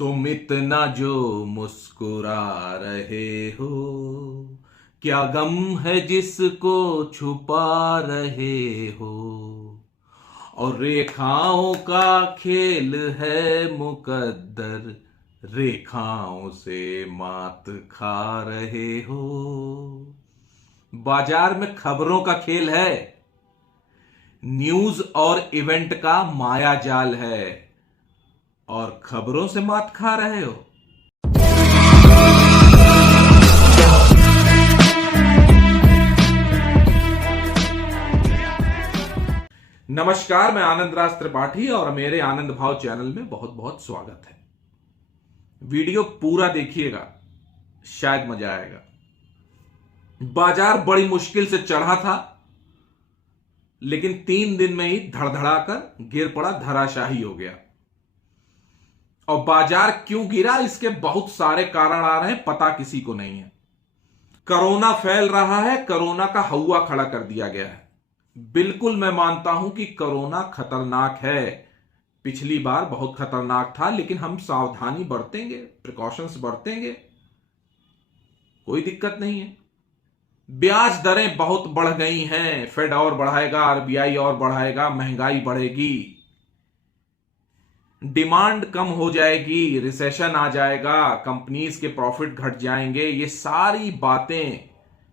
तुम इतना जो मुस्कुरा रहे हो, क्या गम है जिसको छुपा रहे हो। और रेखाओं का खेल है मुकद्दर, रेखाओं से मात खा रहे हो। बाजार में खबरों का खेल है, न्यूज और इवेंट का माया जाल है, और खबरों से मात खा रहे हो। नमस्कार, मैं आनंद राज त्रिपाठी और मेरे आनंद भाव चैनल में बहुत बहुत स्वागत है। वीडियो पूरा देखिएगा, शायद मजा आएगा। बाजार बड़ी मुश्किल से चढ़ा था, लेकिन 3 दिन में ही धड़धड़ाकर गिर पड़ा, धराशाही हो गया। और बाजार क्यों गिरा, इसके बहुत सारे कारण आ रहे हैं, पता किसी को नहीं है। कोरोना फैल रहा है, कोरोना का हौवा खड़ा कर दिया गया है। बिल्कुल मैं मानता हूं कि कोरोना खतरनाक है, पिछली बार बहुत खतरनाक था, लेकिन हम सावधानी बरतेंगे, प्रिकॉशंस बरतेंगे, कोई दिक्कत नहीं है। ब्याज दरें बहुत बढ़ गई हैं, फेड और बढ़ाएगा, आरबीआई और बढ़ाएगा, महंगाई बढ़ेगी, डिमांड कम हो जाएगी, रिसेशन आ जाएगा, कंपनीज के प्रॉफिट घट जाएंगे। ये सारी बातें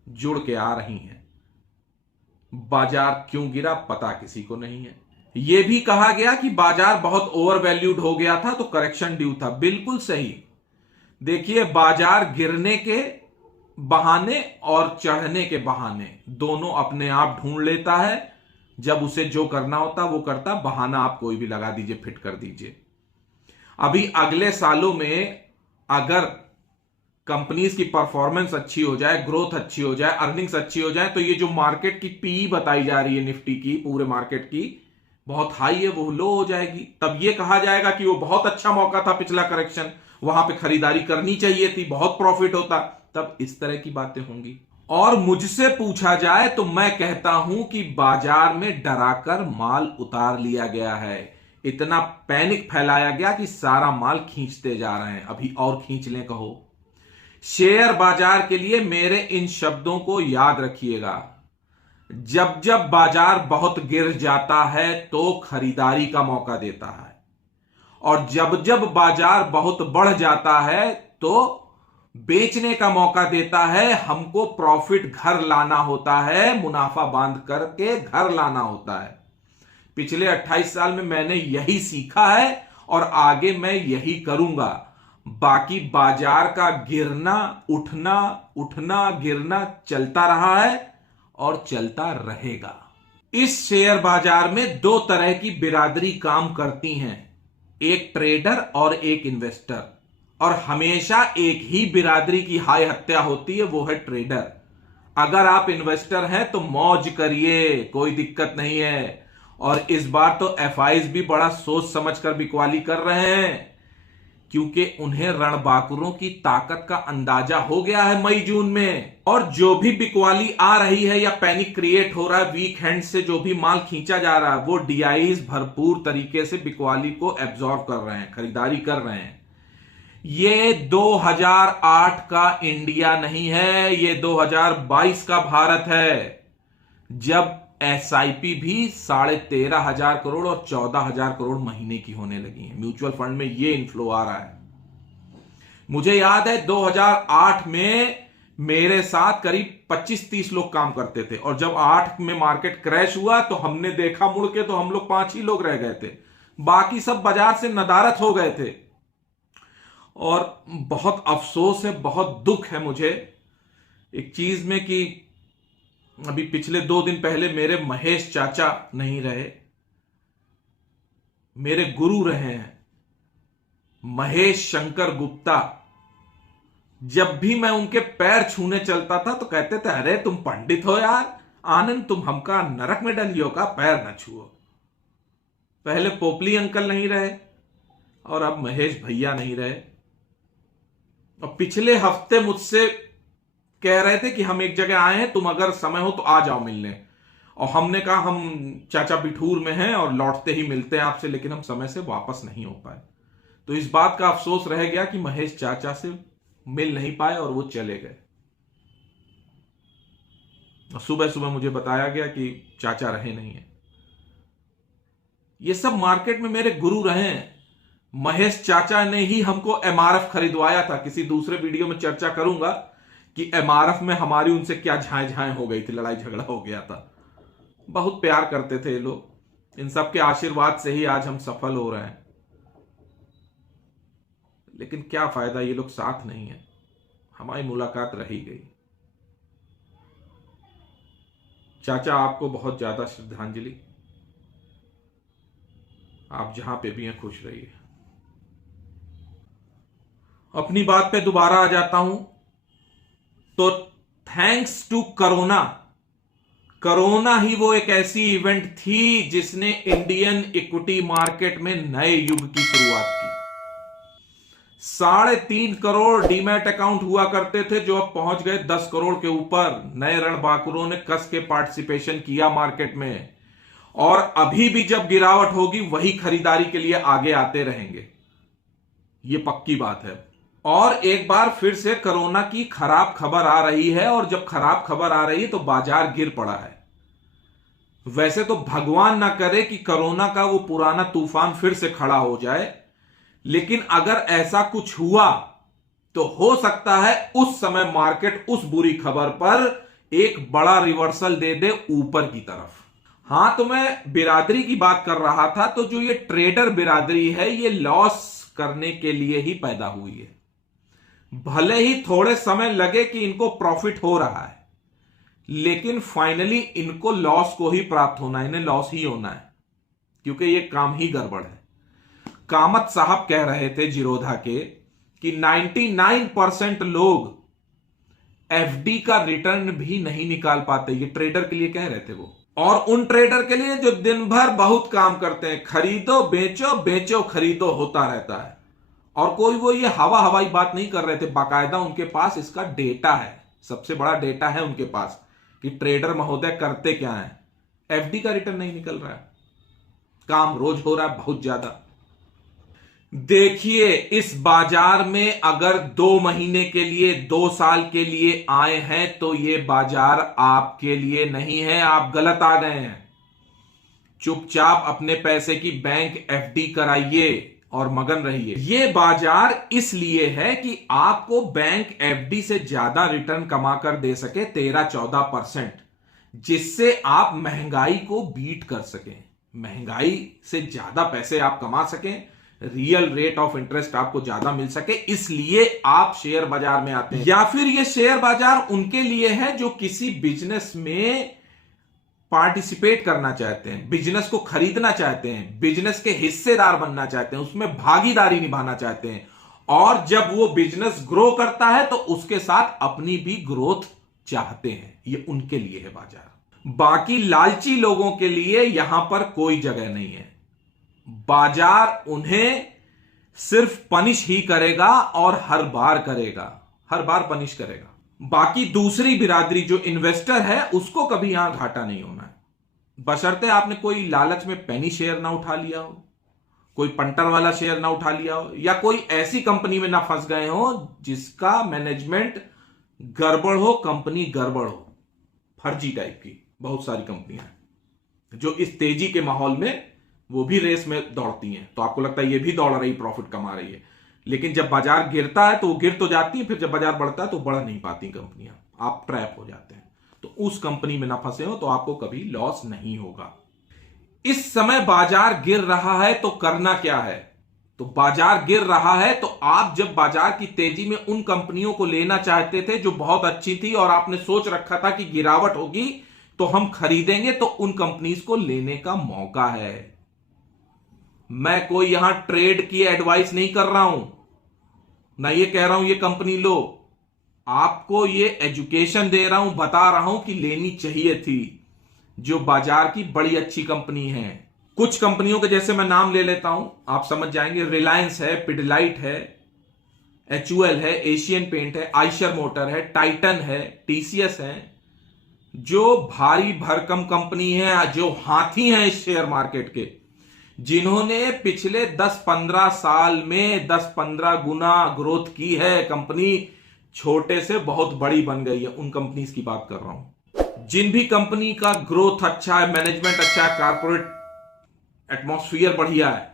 जुड़ के आ रही हैं। बाजार क्यों गिरा, पता किसी को नहीं है। यह भी कहा गया कि बाजार बहुत ओवर वैल्यूड हो गया था तो करेक्शन ड्यू था। बिल्कुल सही। देखिए, बाजार गिरने के बहाने और चढ़ने के बहाने दोनों अपने आप ढूंढ लेता है। जब उसे जो करना होता वो करता, बहाना आप कोई भी लगा दीजिए, फिट कर दीजिए। अभी अगले सालों में अगर कंपनीज की परफॉर्मेंस अच्छी हो जाए, ग्रोथ अच्छी हो जाए, अर्निंग्स अच्छी हो जाए, तो ये जो मार्केट की पीई बताई जा रही है निफ्टी की, पूरे मार्केट की बहुत हाई है, वो लो हो जाएगी। तब ये कहा जाएगा कि वो बहुत अच्छा मौका था, पिछला करेक्शन, वहां पे खरीदारी करनी चाहिए थी, बहुत प्रॉफिट होता। तब इस तरह की बातें होंगी। और मुझसे पूछा जाए तो मैं कहता हूं कि बाजार में डराकर माल उतार लिया गया है। इतना पैनिक फैलाया गया कि सारा माल खींचते जा रहे हैं। अभी और खींच लें कहो। शेयर बाजार के लिए मेरे इन शब्दों को याद रखिएगा। जब जब बाजार बहुत गिर जाता है तो खरीदारी का मौका देता है, और जब जब बाजार बहुत बढ़ जाता है तो बेचने का मौका देता है। हमको प्रॉफिट घर लाना होता है, मुनाफा बांध करके घर लाना होता है। पिछले 28 साल में मैंने यही सीखा है और आगे मैं यही करूंगा। बाकी बाजार का गिरना उठना, उठना गिरना चलता रहा है और चलता रहेगा। इस शेयर बाजार में दो तरह की बिरादरी काम करती हैं, एक ट्रेडर और एक इन्वेस्टर। और हमेशा एक ही बिरादरी की हाय हत्या होती है, वो है ट्रेडर। अगर आप इन्वेस्टर हैं तो मौज करिए, कोई दिक्कत नहीं है। और इस बार तो एफआईज भी बड़ा सोच समझकर बिकवाली कर रहे हैं, क्योंकि उन्हें रणबांकुरों की ताकत का अंदाजा हो गया है मई जून में। और जो भी बिकवाली आ रही है या पैनिक क्रिएट हो रहा है, वीक हैंड से जो भी माल खींचा जा रहा है, वो डीआईज भरपूर तरीके से बिकवाली को एब्जॉर्ब कर रहे हैं, खरीदारी कर रहे हैं। ये 2008 का इंडिया नहीं है, ये 2022 का भारत है, जब एसआईपी भी 13,500 करोड़ और 14,000 करोड़ महीने की होने लगी है। म्यूचुअल फंड में ये इनफ्लो आ रहा है। मुझे याद है 2008 में मेरे साथ करीब 25-30 लोग काम करते थे, और जब 8 में मार्केट क्रैश हुआ तो हमने देखा मुड़ के तो हम लोग 5 ही लोग रह गए थे, बाकी सब बाजार से नदारत हो गए थे। और बहुत अफसोस है, बहुत दुख है मुझे एक चीज में कि अभी पिछले 2 दिन पहले मेरे महेश चाचा नहीं रहे, मेरे गुरु रहे हैं, महेश शंकर गुप्ता। जब भी मैं उनके पैर छूने चलता था तो कहते थे, अरे तुम पंडित हो यार, आनंद तुम हमका नरक में डलियो का, पैर न छुओ। पहले पोपली अंकल नहीं रहे और अब महेश भैया नहीं रहे। और पिछले हफ्ते मुझसे कह रहे थे कि हम एक जगह आए हैं, तुम अगर समय हो तो आ जाओ मिलने। और हमने कहा हम चाचा बिठूर में हैं और लौटते ही मिलते हैं आपसे, लेकिन हम समय से वापस नहीं हो पाए। तो इस बात का अफसोस रह गया कि महेश चाचा से मिल नहीं पाए और वो चले गए। सुबह सुबह मुझे बताया गया कि चाचा रहे नहीं है। ये सब मार्केट में मेरे गुरु रहे हैं। महेश चाचा ने ही हमको एमआरएफ खरीदवाया था। किसी दूसरे वीडियो में चर्चा करूंगा कि एमआरएफ में हमारी उनसे क्या झाएं झाएं हो गई थी, लड़ाई झगड़ा हो गया था। बहुत प्यार करते थे ये लोग। इन सब के आशीर्वाद से ही आज हम सफल हो रहे हैं। लेकिन क्या फायदा, ये लोग साथ नहीं है। हमारी मुलाकात रही गई। चाचा आपको बहुत ज्यादा श्रद्धांजलि। आप जहां पे भी हैं खुश रहिए। अपनी बात पे दोबारा आ जाता हूं तो थैंक्स टू कोरोना। कोरोना ही वो एक ऐसी इवेंट थी जिसने इंडियन इक्विटी मार्केट में नए युग की शुरुआत की। 3.5 करोड़ डीमैट अकाउंट हुआ करते थे जो अब पहुंच गए 10 करोड़ के ऊपर। नए रणबांकुरों ने कस के पार्टिसिपेशन किया मार्केट में, और अभी भी जब गिरावट होगी वही खरीदारी के लिए आगे आते रहेंगे। ये पक्की बात है। और एक बार फिर से कोरोना की खराब खबर आ रही है, और जब खराब खबर आ रही है तो बाजार गिर पड़ा है। वैसे तो भगवान ना करे कि कोरोना का वो पुराना तूफान फिर से खड़ा हो जाए, लेकिन अगर ऐसा कुछ हुआ तो हो सकता है उस समय मार्केट उस बुरी खबर पर एक बड़ा रिवर्सल दे दे ऊपर की तरफ। हां, तो मैं बिरादरी की बात कर रहा था। तो जो ये ट्रेडर बिरादरी है, ये लॉस करने के लिए ही पैदा हुई है। भले ही थोड़े समय लगे कि इनको प्रॉफिट हो रहा है, लेकिन फाइनली इनको लॉस को ही प्राप्त होना है। इन्हें लॉस ही होना है, क्योंकि ये काम ही गड़बड़ है। कामत साहब कह रहे थे जिरोधा के कि 99% लोग एफडी का रिटर्न भी नहीं निकाल पाते। ये ट्रेडर के लिए कह रहे थे वो। और उन ट्रेडर के लिए जो दिन भर बहुत काम करते हैं, खरीदो बेचो बेचो खरीदो होता रहता है। और कोई वो ये हवाई बात नहीं कर रहे थे, बाकायदा उनके पास इसका डेटा है। सबसे बड़ा डेटा है उनके पास कि ट्रेडर महोदय करते क्या है। एफडी का रिटर्न नहीं निकल रहा है, काम रोज हो रहा है बहुत ज्यादा। देखिए, इस बाजार में अगर 2 महीने के लिए, 2 साल के लिए आए हैं तो ये बाजार आपके लिए नहीं है। आप गलत आ गए हैं। चुपचाप अपने पैसे की बैंक एफडी कराइए और मगन रहिए। ये बाजार इसलिए है कि आपको बैंक एफडी से ज्यादा रिटर्न कमाकर दे सके, 13-14%, जिससे आप महंगाई को बीट कर सकें, महंगाई से ज्यादा पैसे आप कमा सकें, रियल रेट ऑफ इंटरेस्ट आपको ज्यादा मिल सके। इसलिए आप शेयर बाजार में आते हैं। या फिर ये शेयर बाजार उनके लिए है जो किसी बिजनेस में पार्टिसिपेट करना चाहते हैं, बिजनेस को खरीदना चाहते हैं, बिजनेस के हिस्सेदार बनना चाहते हैं, उसमें भागीदारी निभाना चाहते हैं। और जब वो बिजनेस ग्रो करता है तो उसके साथ अपनी भी ग्रोथ चाहते हैं। ये उनके लिए है बाजार। बाकी लालची लोगों के लिए यहां पर कोई जगह नहीं है। बाजार उन्हें सिर्फ पनिश ही करेगा, और हर बार करेगा, हर बार पनिश करेगा। बाकी दूसरी बिरादरी जो इन्वेस्टर है, उसको कभी यहां घाटा नहीं होना है, बशर्ते आपने कोई लालच में पेनी शेयर ना उठा लिया हो, कोई पंटर वाला शेयर ना उठा लिया हो, या कोई ऐसी कंपनी में ना फंस गए हो जिसका मैनेजमेंट गड़बड़ हो, कंपनी गड़बड़ हो, फर्जी टाइप की बहुत सारी कंपनियां जो इस तेजी के माहौल में वो भी रेस में दौड़ती हैं। तो आपको लगता है ये भी दौड़ रही, प्रॉफिट कमा रही है, लेकिन जब बाजार गिरता है तो वो गिर तो जाती है, फिर जब बाजार बढ़ता है तो बढ़ नहीं पाती कंपनियां, आप ट्रैप हो जाते हैं। तो उस कंपनी में ना फंसे हो तो आपको कभी लॉस नहीं होगा। इस समय बाजार गिर रहा है तो करना क्या है? तो बाजार गिर रहा है तो आप जब बाजार की तेजी में उन कंपनियों को लेना चाहते थे जो बहुत अच्छी थी, और आपने सोच रखा था कि गिरावट होगी तो हम खरीदेंगे, तो उन कंपनीज को लेने का मौका है। मैं कोई यहां ट्रेड की एडवाइस नहीं कर रहा हूं, ना ये कह रहा हूं ये कंपनी लो। आपको ये एजुकेशन दे रहा हूं, बता रहा हूं कि लेनी चाहिए थी, जो बाजार की बड़ी अच्छी कंपनी है। कुछ कंपनियों के जैसे मैं नाम ले लेता हूं, आप समझ जाएंगे। रिलायंस है, पिडिलाइट है, एचयूएल है, एशियन पेंट है, आइशर मोटर है, टाइटन है, टीसीएस है, जो भारी भरकम कंपनी है, जो हाथी हैं इस शेयर मार्केट के, जिन्होंने पिछले 10-15 साल में 10-15 गुना ग्रोथ की है, कंपनी छोटे से बहुत बड़ी बन गई है, उन कंपनीज की बात कर रहा हूं। जिन भी कंपनी का ग्रोथ अच्छा है, मैनेजमेंट अच्छा है, कारपोरेट एटमॉस्फेयर बढ़िया है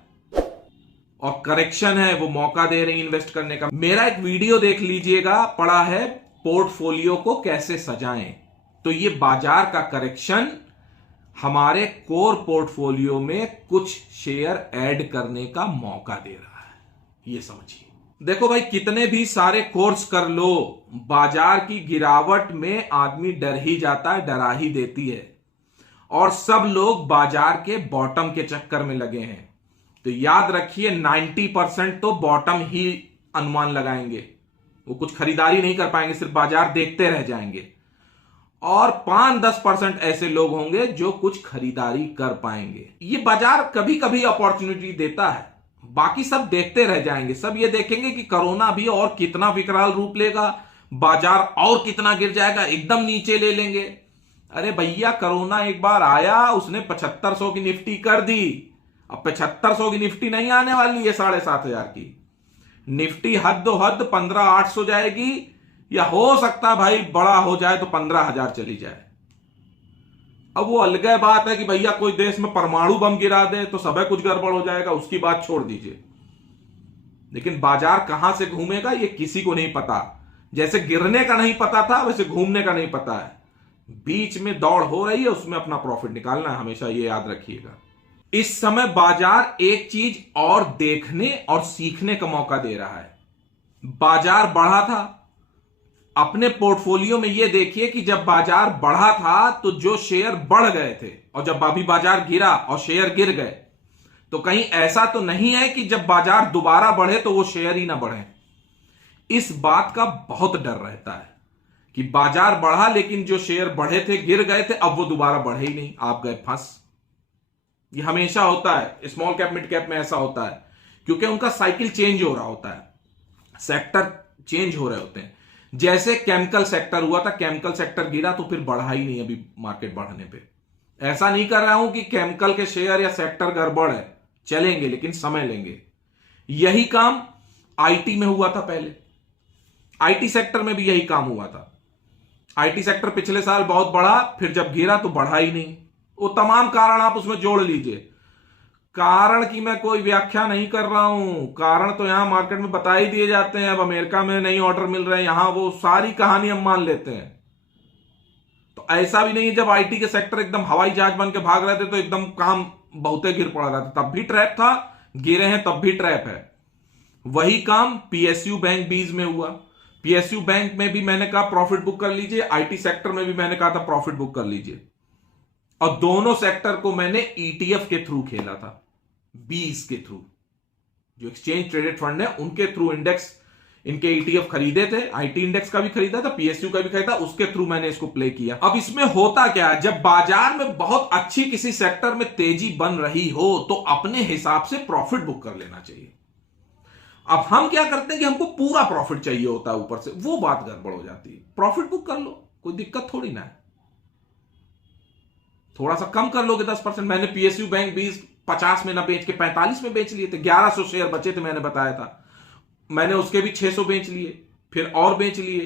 और करेक्शन है, वो मौका दे रही इन्वेस्ट करने का। मेरा एक वीडियो देख लीजिएगा, पड़ा है पोर्टफोलियो को कैसे सजाएं। तो ये बाजार का करेक्शन हमारे कोर पोर्टफोलियो में कुछ शेयर ऐड करने का मौका दे रहा है, ये समझिए। देखो भाई, कितने भी सारे कोर्स कर लो, बाजार की गिरावट में आदमी डर ही जाता है, डरा ही देती है और सब लोग बाजार के बॉटम के चक्कर में लगे हैं। तो याद रखिए 90% तो बॉटम ही अनुमान लगाएंगे, वो कुछ खरीदारी नहीं कर पाएंगे, सिर्फ बाजार देखते रह जाएंगे। और 5-10% ऐसे लोग होंगे जो कुछ खरीदारी कर पाएंगे। ये बाजार कभी कभी अपॉर्चुनिटी देता है, बाकी सब देखते रह जाएंगे। सब ये देखेंगे कि कोरोना भी और कितना विकराल रूप लेगा, बाजार और कितना गिर जाएगा, एकदम नीचे ले लेंगे। अरे भैया, कोरोना एक बार आया, उसने 7500 की निफ्टी कर दी। अब 7500 की निफ्टी नहीं आने वाली है 7500 की निफ्टी, हद 15,800 जाएगी, या हो सकता भाई बड़ा हो जाए तो 15,000 चली जाए। अब वो अलग बात है कि भैया कोई देश में परमाणु बम गिरा दे तो सब कुछ गड़बड़ हो जाएगा, उसकी बात छोड़ दीजिए। लेकिन बाजार कहां से घूमेगा ये किसी को नहीं पता। जैसे गिरने का नहीं पता था, वैसे घूमने का नहीं पता है। बीच में दौड़ हो रही है, उसमें अपना प्रॉफिट निकालना है, हमेशा ये याद रखिएगा। इस समय बाजार एक चीज और देखने और सीखने का मौका दे रहा है। बाजार बढ़ा था, अपने पोर्टफोलियो में यह देखिए कि जब बाजार बढ़ा था तो जो शेयर बढ़ गए थे, और जब अभी बाजार गिरा और शेयर गिर गए, तो कहीं ऐसा तो नहीं है कि जब बाजार दोबारा बढ़े तो वो शेयर ही ना बढ़े। इस बात का बहुत डर रहता है कि बाजार बढ़ा लेकिन जो शेयर बढ़े थे, गिर गए थे, अब वो दोबारा बढ़े ही नहीं, आप गए फंस। ये हमेशा होता है, स्मॉल कैप मिड कैप में ऐसा होता है, क्योंकि उनका साइकिल चेंज हो रहा होता है, सेक्टर चेंज हो रहे होते हैं। जैसे केमिकल सेक्टर हुआ था, केमिकल सेक्टर गिरा तो फिर बढ़ा ही नहीं अभी मार्केट बढ़ने पे। ऐसा नहीं कर रहा हूं कि केमिकल के शेयर या सेक्टर गड़बड़ है, चलेंगे लेकिन समय लेंगे। यही काम आईटी में हुआ था पहले, आईटी सेक्टर में भी यही काम हुआ था। आईटी सेक्टर पिछले साल बहुत बढ़ा, फिर जब गिरा तो बढ़ा ही नहीं। वो तमाम कारण आप उसमें जोड़ लीजिए। कारण की मैं कोई व्याख्या नहीं कर रहा हूं, कारण तो यहां मार्केट में बता ही दिए जाते हैं। अब अमेरिका में नई ऑर्डर मिल रहे हैं, यहां वो सारी कहानी हम मान लेते हैं। तो ऐसा भी नहीं है जब आईटी के सेक्टर एकदम हवाई जहाज बन के भाग रहे थे तो एकदम काम बहुते गिर पड़ा रहा था, तब भी ट्रैप था, गिरे हैं तब भी ट्रैप है। वही काम पीएसयू बैंक बीज में हुआ। पीएसयू बैंक में भी मैंने कहा प्रॉफिट बुक कर लीजिए, आईटी सेक्टर में भी मैंने कहा था प्रॉफिट बुक कर लीजिए, और दोनों सेक्टर को मैंने ईटीएफ के थ्रू खेला था, बीस के थ्रू, जो एक्सचेंज ट्रेडेड फंड है उनके थ्रू इंडेक्स, इनके ईटीएफ खरीदे थे, आईटी इंडेक्स का भी खरीदा था, पीएसयू का भी खरीदा, उसके थ्रू मैंने इसको प्ले किया। अब इसमें होता क्या है, जब बाजार में बहुत अच्छी किसी सेक्टर में तेजी बन रही हो तो अपने हिसाब से प्रॉफिट बुक कर लेना चाहिए। अब हम क्या करते हैं कि हमको पूरा प्रॉफिट चाहिए होता है ऊपर से, वो बात गड़बड़ हो जाती है। प्रॉफिट बुक कर लो, कोई दिक्कत थोड़ी ना है, थोड़ा सा कम कर लोगे 10%। मैंने पीएसयू बैंक 50 में ना बेच के 45 में बेच लिए थे, 1100 शेयर बचे थे, मैंने बताया था। मैंने उसके भी 600 बेच लिए, फिर और बेच लिए,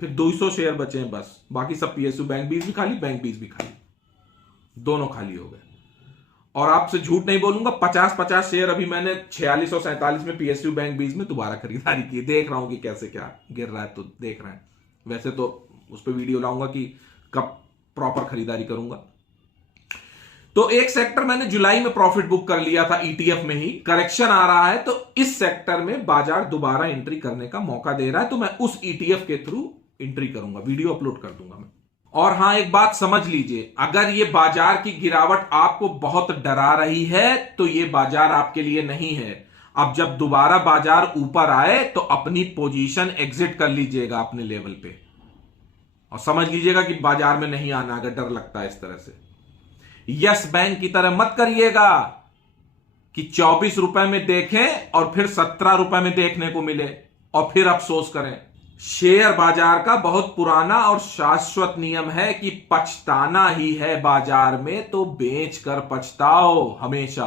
फिर 200 शेयर बचे हैं बस। बाकी सब पीएसयू बैंक 20 भी खाली, बैंक 20 भी खाली, दोनों खाली हो गए। और आपसे झूठ नहीं बोलूंगा, 50 शेयर अभी मैंने 46 और 47 में पीएसयू बैंक 20 में दोबारा खरीदारी की। देख रहा हूं कि कैसे क्या गिर रहा है, तो देख रहे हैं। वैसे तो उस पर वीडियो लाऊंगा कि कब प्रॉपर खरीदारी करूंगा। तो एक सेक्टर मैंने जुलाई में प्रॉफिट बुक कर लिया था, ईटीएफ में ही। करेक्शन आ रहा है तो इस सेक्टर में बाजार दोबारा एंट्री करने का मौका दे रहा है, तो मैं उस ईटीएफ के थ्रू एंट्री करूंगा, वीडियो अपलोड कर दूंगा मैं। और हां, एक बात समझ लीजिए, अगर ये बाजार की गिरावट आपको बहुत डरा रही है तो ये बाजार आपके लिए नहीं है। अब जब दोबारा बाजार ऊपर आए तो अपनी पोजीशन एग्जिट कर लीजिएगा अपने लेवल पे, और समझ लीजिएगा कि बाजार में नहीं आना अगर डर लगता है इस तरह से। यस बैंक की तरह मत करिएगा कि 24 रुपए में देखें और फिर 17 रुपए में देखने को मिले और फिर अफसोस करें। शेयर बाजार का बहुत पुराना और शाश्वत नियम है कि पछताना ही है बाजार में तो बेच कर पछताओ हमेशा।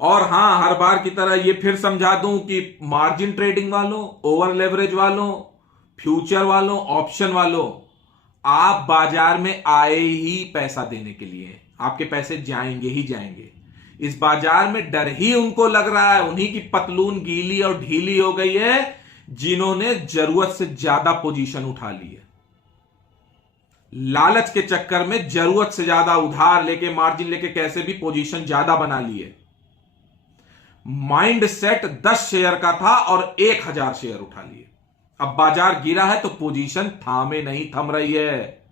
और हां, हर बार की तरह ये फिर समझा दूं कि मार्जिन ट्रेडिंग वालों, ओवर लेवरेज वालों, फ्यूचर वालों, ऑप्शन वालों, आप बाजार में आए ही पैसा देने के लिए। आपके पैसे जाएंगे ही जाएंगे। इस बाजार में डर ही उनको लग रहा है, उन्हीं की पतलून गीली और ढीली हो गई है जिन्होंने जरूरत से ज्यादा पोजीशन उठा ली है। लालच के चक्कर में जरूरत से ज्यादा उधार लेके, मार्जिन लेके कैसे भी पोजीशन ज्यादा बना लिए। माइंड सेट 10 शेयर का था और 1000 शेयर उठा लिए। अब बाजार गिरा है तो पोजीशन थामे नहीं थम रही है।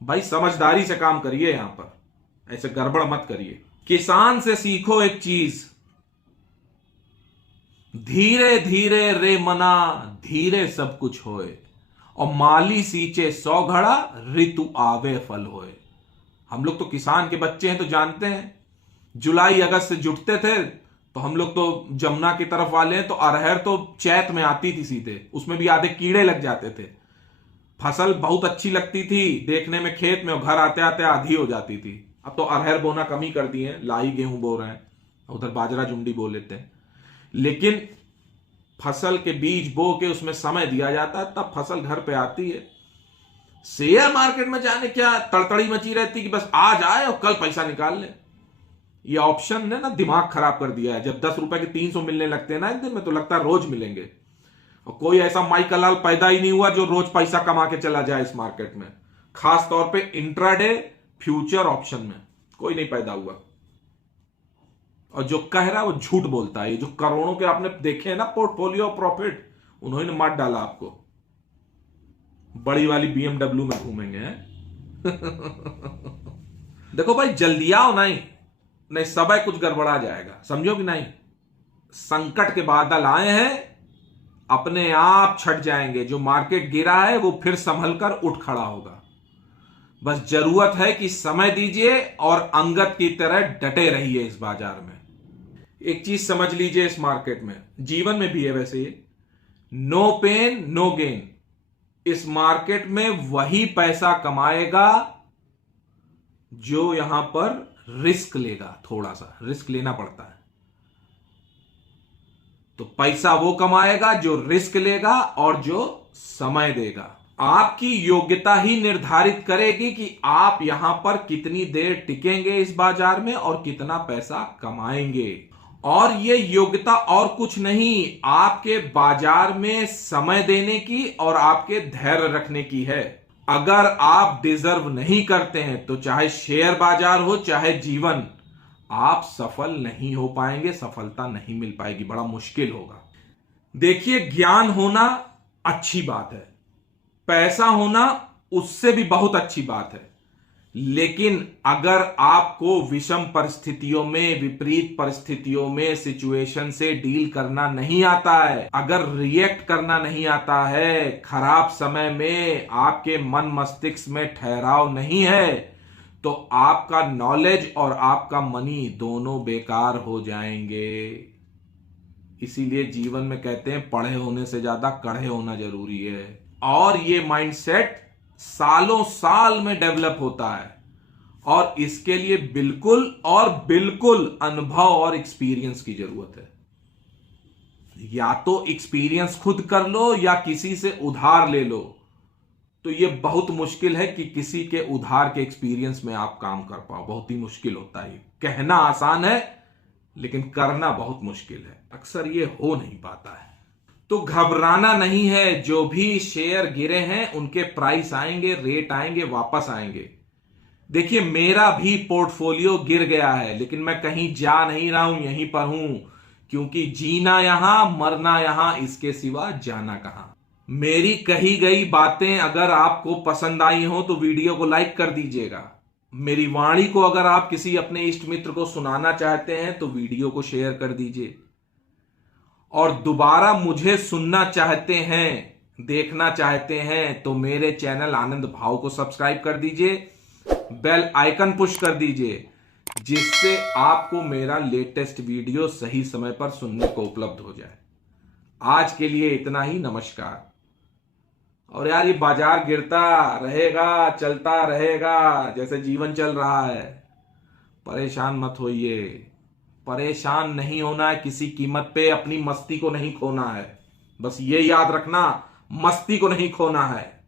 भाई समझदारी से काम करिए, यहां पर ऐसे गड़बड़ मत करिए। किसान से सीखो एक चीज, धीरे धीरे रे मना, धीरे सब कुछ होए, और माली सींचे 100 घड़ा, ऋतु आवे फल होए। हम लोग तो किसान के बच्चे हैं तो जानते हैं, जुलाई अगस्त से जुटते थे तो हम लोग तो जमुना की तरफ वाले हैं, तो अरहर तो चैत में आती थी सीधे, उसमें भी आधे कीड़े लग जाते थे। फसल बहुत अच्छी लगती थी देखने में खेत में, और घर आते आते आधी हो जाती थी। अब तो अरहर बोना कम ही कर दिए हैं, लाई गेहूं बो रहे हैं, उधर बाजरा जुंडी बो लेते हैं। लेकिन फसल के बीज बो के उसमें समय दिया जाता है, तब फसल घर पे आती है। शेयर मार्केट में जाने क्या तड़तड़ी मची रहती कि बस आज आए और कल पैसा निकाल ले। ये ऑप्शन ने ना दिमाग खराब कर दिया है। जब 10 रुपए के 300 मिलने लगते हैं ना एक दिन में, तो लगता है रोज मिलेंगे। और कोई ऐसा माइकल लाल पैदा ही नहीं हुआ जो रोज पैसा कमा के चला जाए इस मार्केट में, खास तौर पे इंट्राडे फ्यूचर ऑप्शन में कोई नहीं पैदा हुआ। और जो कह रहा है वो झूठ बोलता है। ये जो करोड़ों के आपने देखे हैं ना पोर्टफोलियो प्रॉफिट, उन्होंने मार डाला आपको। बड़ी वाली BMW में घूमेंगे देखो भाई, जल्दी आओ नहीं समय कुछ गड़बड़ा जाएगा, समझो कि नहीं। संकट के बादल आए हैं, अपने आप छट जाएंगे। जो मार्केट गिरा है वो फिर संभल कर उठ खड़ा होगा। बस जरूरत है कि समय दीजिए और अंगद की तरह डटे रहिए इस बाजार में। एक चीज समझ लीजिए इस मार्केट में, जीवन में भी है वैसे, नो पेन नो गेन। इस मार्केट में वही पैसा कमाएगा जो यहां पर रिस्क लेगा। थोड़ा सा रिस्क लेना पड़ता है, तो पैसा वो कमाएगा जो रिस्क लेगा और जो समय देगा। आपकी योग्यता ही निर्धारित करेगी कि आप यहां पर कितनी देर टिकेंगे इस बाजार में और कितना पैसा कमाएंगे। और ये योग्यता और कुछ नहीं, आपके बाजार में समय देने की और आपके धैर्य रखने की है। अगर आप डिजर्व नहीं करते हैं तो चाहे शेयर बाजार हो चाहे जीवन, आप सफल नहीं हो पाएंगे, सफलता नहीं मिल पाएगी, बड़ा मुश्किल होगा। देखिए, ज्ञान होना अच्छी बात है, पैसा होना उससे भी बहुत अच्छी बात है। लेकिन अगर आपको विषम परिस्थितियों में, विपरीत परिस्थितियों में, सिचुएशन से डील करना नहीं आता है, अगर रिएक्ट करना नहीं आता है, खराब समय में आपके मन मस्तिष्क में ठहराव नहीं है, तो आपका नॉलेज और आपका मनी दोनों बेकार हो जाएंगे। इसीलिए जीवन में कहते हैं पढ़े होने से ज्यादा कढ़े होना जरूरी है। और ये माइंडसेट सालों साल में डेवलप होता है, और इसके लिए बिल्कुल अनुभव और एक्सपीरियंस की जरूरत है। या तो एक्सपीरियंस खुद कर लो या किसी से उधार ले लो। तो ये बहुत मुश्किल है कि किसी के उधार के एक्सपीरियंस में आप काम कर पाओ, बहुत ही मुश्किल होता है। कहना आसान है लेकिन करना बहुत मुश्किल है, अक्सर ये हो नहीं पाता है। तो घबराना नहीं है, जो भी शेयर गिरे हैं उनके प्राइस आएंगे, रेट आएंगे, वापस आएंगे। देखिए, मेरा भी पोर्टफोलियो गिर गया है, लेकिन मैं कहीं जा नहीं रहा हूं, यहीं पर हूं, क्योंकि जीना यहां, मरना यहां, इसके सिवा जाना कहां। मेरी कही गई बातें अगर आपको पसंद आई हो तो वीडियो को लाइक कर दीजिएगा। मेरी वाणी को अगर आप किसी अपने इष्ट मित्र को सुनाना चाहते हैं तो वीडियो को शेयर कर दीजिए। और दोबारा मुझे सुनना चाहते हैं, देखना चाहते हैं, तो मेरे चैनल आनंद भाव को सब्सक्राइब कर दीजिए, बेल आइकन पुश कर दीजिए, जिससे आपको मेरा लेटेस्ट वीडियो सही समय पर सुनने को उपलब्ध हो जाए। आज के लिए इतना ही, नमस्कार। और यार, ये बाजार गिरता रहेगा, चलता रहेगा, जैसे जीवन चल रहा है। परेशान मत होइए, परेशान नहीं होना है किसी कीमत पे, अपनी मस्ती को नहीं खोना है। बस ये याद रखना, मस्ती को नहीं खोना है।